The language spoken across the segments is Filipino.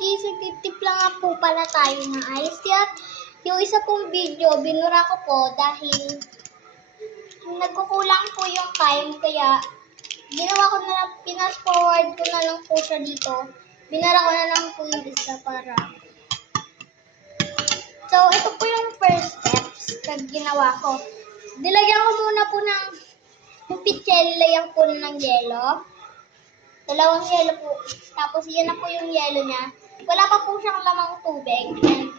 guys, nagtitip lang nga po pala tayo ng ice tea. At yung isa pong video, binura ko po dahil nagkukulang po yung time. Kaya, ginawa ko na lang, pinas forward ko na lang po siya dito. Binara ko na lang po yung isa para. So, ito po yung first steps na ginawa ko. Nilagyan ko muna po ng yung pichel, nilagyan ko ng yelo. Dalawang yelo po. Tapos, yan na po yung yelo niya. Wala pa po siyang lamang tubig. And,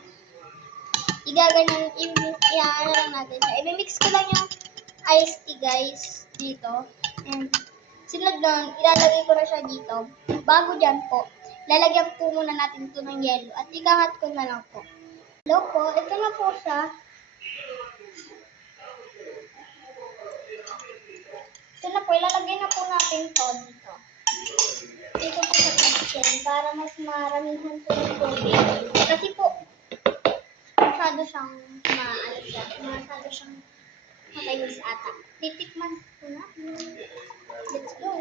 igaganyan, i-ano lang natin siya. I-mix ko lang yung iced tea, guys, dito. And, sunod lang, ilalagay ko na siya dito. Bago dyan po, lalagyan po muna natin ito ng yelo. At ikakat ko na lang po. Hello po, ito na po siya. Ito na po, ilalagay na po natin ito dito. Dito po sa kitchen para mas maramihan po yung tubig. Kasi po, masyado siyang masyado siyang matamis ata. Titikman ko na. Let's go.